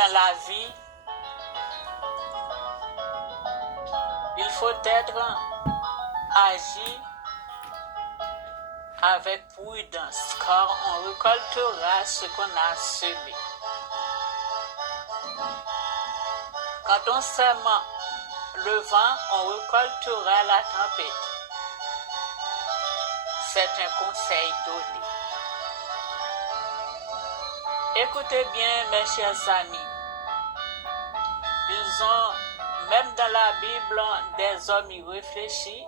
dans la vie, il faut être agi avec prudence, car on récoltera ce qu'on a semé. Quand on sème le vent, on récoltera la tempête. C'est un conseil donné. Écoutez bien, mes chers amis. Ils ont, même dans la Bible, des hommes irréfléchis,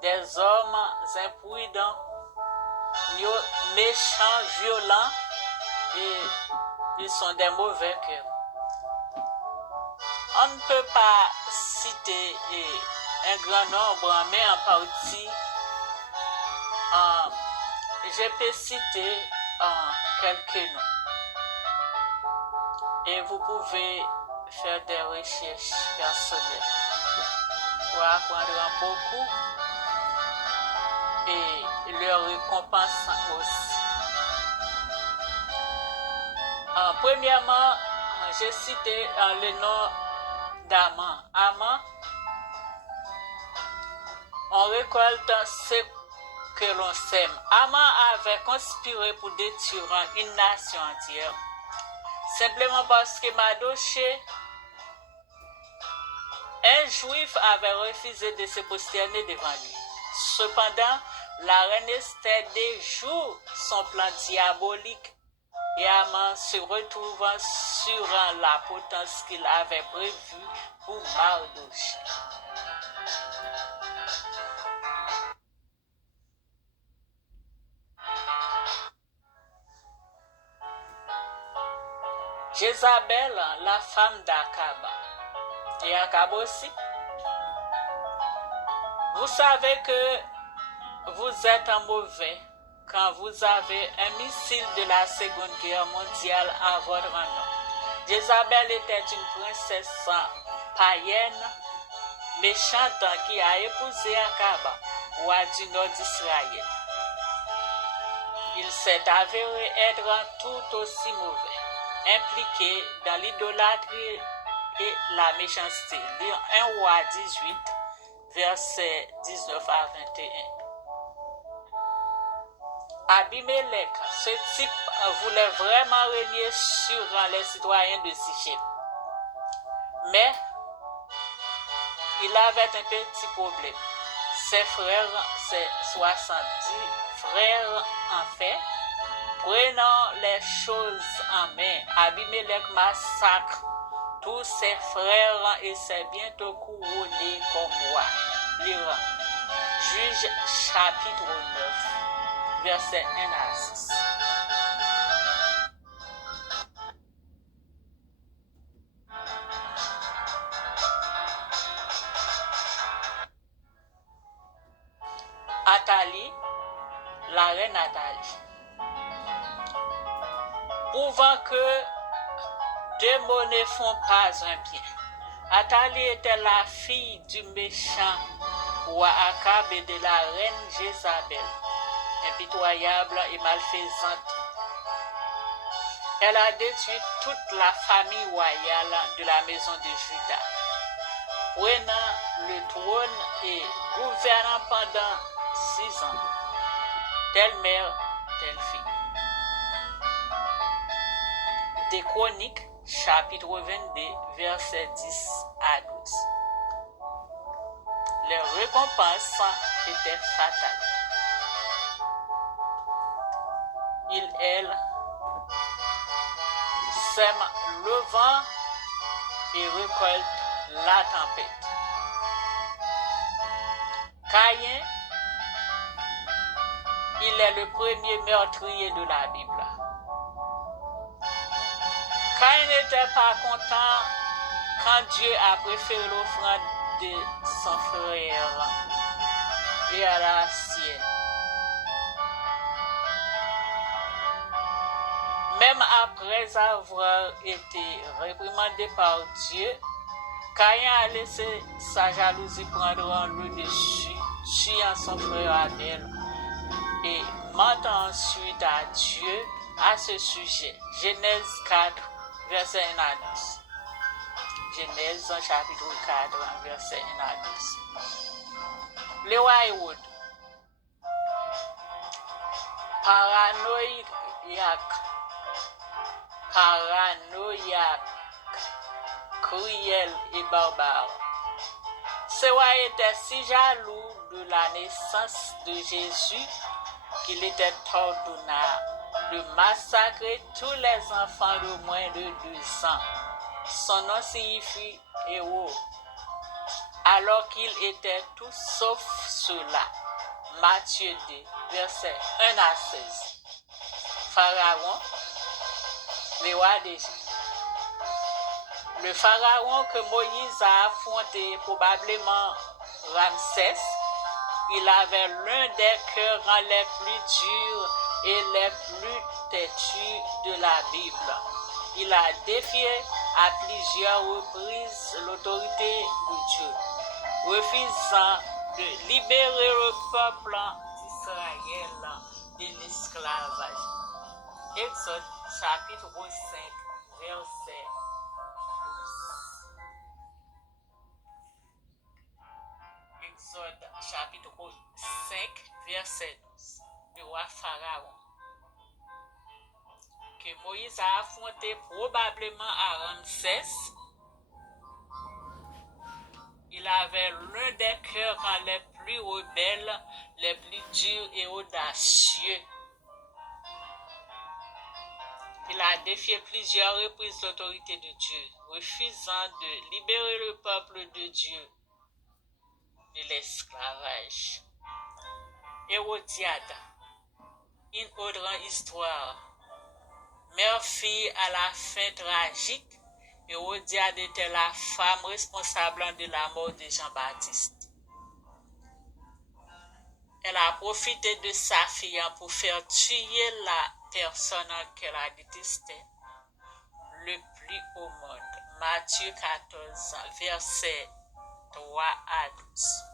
des hommes imprudents, méchants, violents, et ils sont des mauvais cœurs. On ne peut pas citer un grand nombre, mais en partie, je peux citer quelques noms. Et vous pouvez faire des recherches personnelles pour apprendre beaucoup et leur récompense aussi. Premièrement, j'ai cité le nom d'Aman. Aman, on récolte ce que l'on sème. Aman avait conspiré pour détruire une nation entière, simplement parce que Mardochée, un juif, avait refusé de se prosterner devant lui. Cependant, la reine Esther déjoue son plan diabolique et Aman se retrouve sur la potence qu'il avait prévue pour Mardochée. Jézabel, la femme d'Akab, et Akab aussi. Vous savez que vous êtes mauvais quand vous avez un missile de la Seconde Guerre mondiale à votre nom. Jézabel était une princesse païenne, méchante, qui a épousé Akab, roi du nord d'Israël. Il s'est avéré être tout aussi mauvais, impliqué dans l'idolâtrie et la méchanceté. Lire 1 Roi 18, versets 19 à 21. Abimelech, ce type voulait vraiment régner sur les citoyens de Sichem. Mais il avait un petit problème. Ses frères, ses 70 frères en fait, prenant les choses en main, Abimelech massacre tous ses frères et s'est bientôt couronné comme roi. Lire Juge chapitre 9, verset 1 à 6. Athalie, la reine Athalie. Prouvant que deux mots ne font pas un bien. Athalie était la fille du méchant roi Akab et de la reine Jézabel, impitoyable et malfaisante. Elle a détruit toute la famille royale de la maison de Juda, prenant le trône et gouvernant pendant 6 ans, telle mère, telle fille. Des Chroniques, chapitre 22, versets 10 à 12. Les récompenses étaient fatales. Elle sème le vent et récolte la tempête. Caïn, il est le premier meurtrier de la Bible. Caïn n'était pas content quand Dieu a préféré l'offrande de son frère et à la sienne. Même après avoir été réprimandé par Dieu, Caïn a laissé sa jalousie prendre le dessus, tuant son frère Abel et mentant ensuite à Dieu à ce sujet. Genèse 4, verset 1 à 10. Genèse chapitre 4, verset 1 à 10. Le roi Hérode, paranoïaque, cruel et barbare. Ce roi était si jaloux de la naissance de Jésus qu'il était ordonna de massacrer tous les enfants de moins de 2 ans. Son nom signifie héros, alors qu'il était tout sauf cela. Matthieu 2, versets 1 à 16. Pharaon, le roi d'Égypte. Le pharaon que Moïse a affronté, probablement Ramsès, il avait l'un des cœurs les plus durs et les plus têtus de la Bible. Il a défié à plusieurs reprises l'autorité de Dieu, refusant de libérer le peuple d'Israël de l'esclavage. Exode chapitre 5, verset 12. Exode chapitre 5, verset 12. Le roi Pharaon, que Moïse a affronté probablement à Ramsès. Il avait l'un des cœurs les plus rebelles, les plus durs et audacieux. Il a défié plusieurs reprises l'autorité de Dieu, refusant de libérer le peuple de Dieu de l'esclavage. Hérodiade, une autre histoire. Mère-fille à la fin tragique, Hérodiade était la femme responsable de la mort de Jean-Baptiste. Elle a profité de sa fille pour faire tuer la personne qu'elle a détestée le plus au monde. Matthieu 14, verset 3 à 12.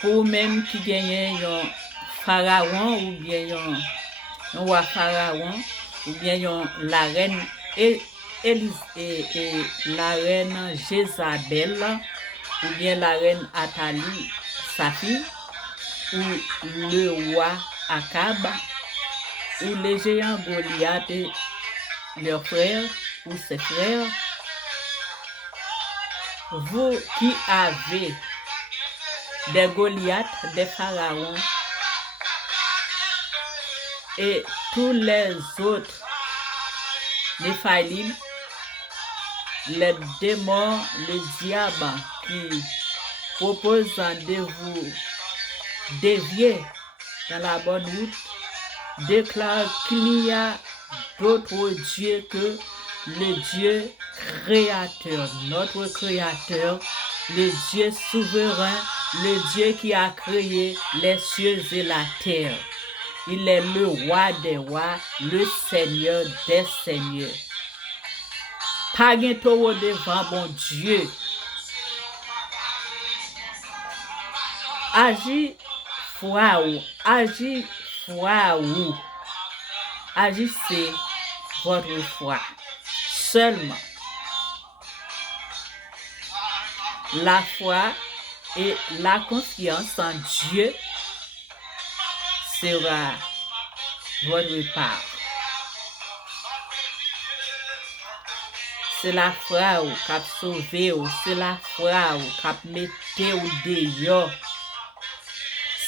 Pour même qui gagne un pharaon ou bien un roi pharaon ou bien la reine la reine Jézabel ou bien la reine Athalie, sa fille, ou le roi Akab, ou les géants Goliath et leurs frères ou ses frères. Vous qui avez des Goliaths, des pharaons et tous les autres Néphalim, les démons, les diables qui proposent de vous dévier dans la bonne route, déclarent qu'il n'y a d'autre Dieu que le Dieu créateur, notre créateur, le Dieu souverain, le Dieu qui a créé les cieux et la terre. Il est le roi des rois, le Seigneur des seigneurs. Pas bientôt devant bon Dieu. Agis foi ou, agissez votre foi. Seulement, la foi et la confiance en Dieu sera votre part. C'est la foi qui a sauvé, c'est la foi qui a mis au dehors.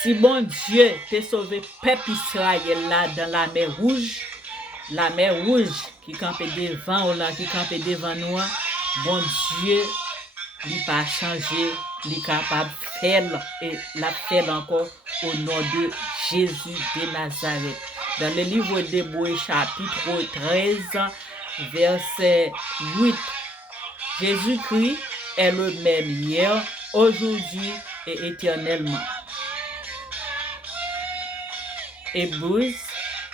Si bon Dieu t'a sauvé peuple Israël là dans la mer rouge qui campait devant ou là qui campait devant nous, bon Dieu il pas changé, il est capable de faire et la faire encore au nom de Jésus de Nazareth. Dans le livre d'Hébreux chapitre 13, verset 8, Jésus-Christ est le même hier, aujourd'hui et éternellement. Hebrews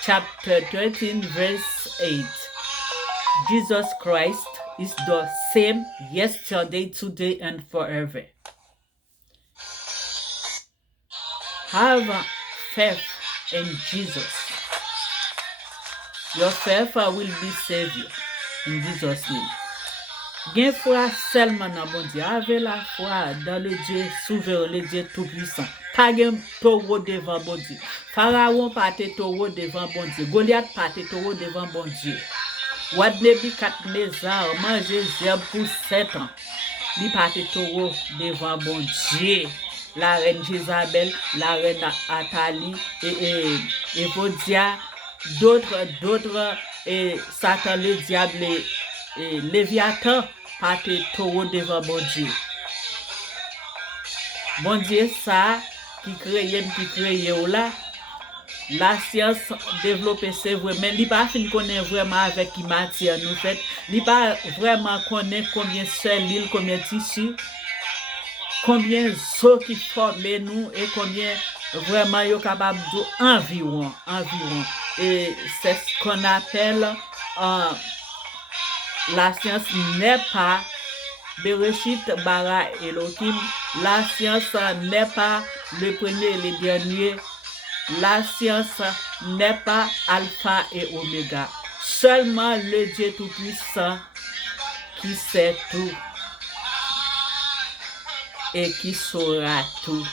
chapter 13 verse 8. Jesus Christ is the same yesterday, today, and forever. Have faith in Jesus. Your faith will be saved in Jesus' name. Gain foi seulement dans bon Dieu. Avec la foi dans le Dieu souverain, le Dieu tout-puissant. Pas gain taureau devant bon Dieu. Pharaon pas taureau devant bon Dieu. Goliath pas taureau devant bon Dieu. Wad Nebukadnezar manger zèbre pour 7 ans. Li pas taureau devant bon Dieu. La reine Jézabel, la reine Athalie et Vodia, d'autres et Satan le diable et Léviathan pas taureau devant bon Dieu. Bon Dieu ça qui crée ou là. La science développée c'est vrai mais il pas fin connaît vraiment avec qui matière nous fait, il pas vraiment connaît combien seul l'île, combien tissu, combien d'eau qui forme nous et combien vraiment yo capable environ et c'est ce qu'on appelle la science n'est pas Bereshit bara Elohim, la science n'est pas le premier et le dernier. La science n'est pas alpha et oméga. Seulement le Dieu Tout-Puissant qui sait tout et qui saura tout.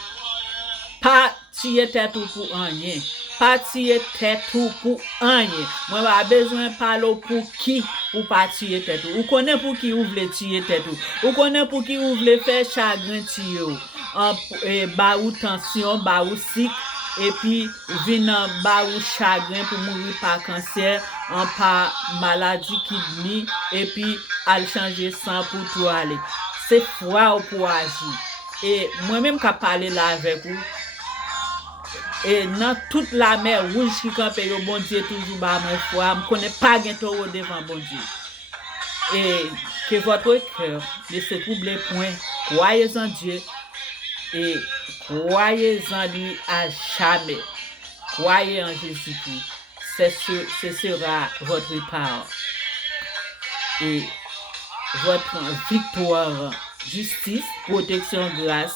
Pas tirer tête pour rien. Pas tirer tête pour rien. Moi, pas besoin de parler pour qui pour pas tirer tête. Ou connaît pour qui vous voulez tirer tête. Ou connaît pour qui vous voulez faire chagrin tirer. Ba ou tension, ba ou sick. Et puis, vin ba ou chagrin pour mourir par cancer, par maladie kidney, et puis, al changer sang pour tout aller. C'est foi pour agir. Et moi-même, qui parler là avec vous, et dans toute la mer rouge qui campe, yo bon Dieu toujours ba mon foi, je connais pas gen taureau devant bon Dieu. Et que votre cœur ne se trouble point, croyez en Dieu, et croyez en lui à jamais. Croyez en Jésus-Christ. Ce sera votre part. Et votre victoire, justice, protection, grâce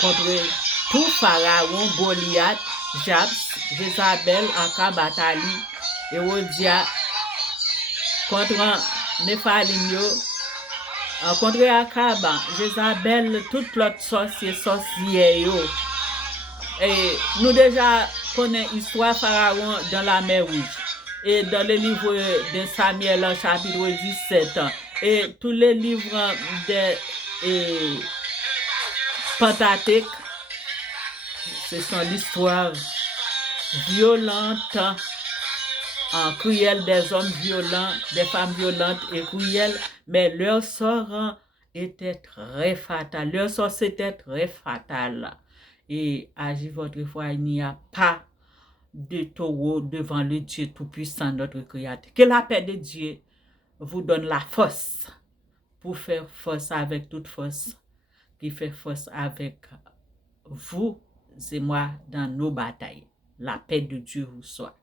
contre tout Pharaon, Goliath, Jabs, Jézabel, Akab, Athalie, Hérodia, contre Néphalim, contre Akab, Jézabel, toute l'autre sorcière. Et nous déjà connaissons l'histoire Pharaon dans la mer Rouge. Et dans le livre de Samuel, chapitre 17, et tous les livres de Pentateuque, ce sont l'histoire violente, cruelle des hommes violents, des femmes violentes et cruelles, mais leur sort était très fatal. Leur sort c'était très fatal. Et agir votre foi, il n'y a pas de taureau devant le Dieu Tout-Puissant, notre Créateur. Que la paix de Dieu vous donne la force pour faire force avec toute force, qui fait force avec vous et moi dans nos batailles. La paix de Dieu vous soit.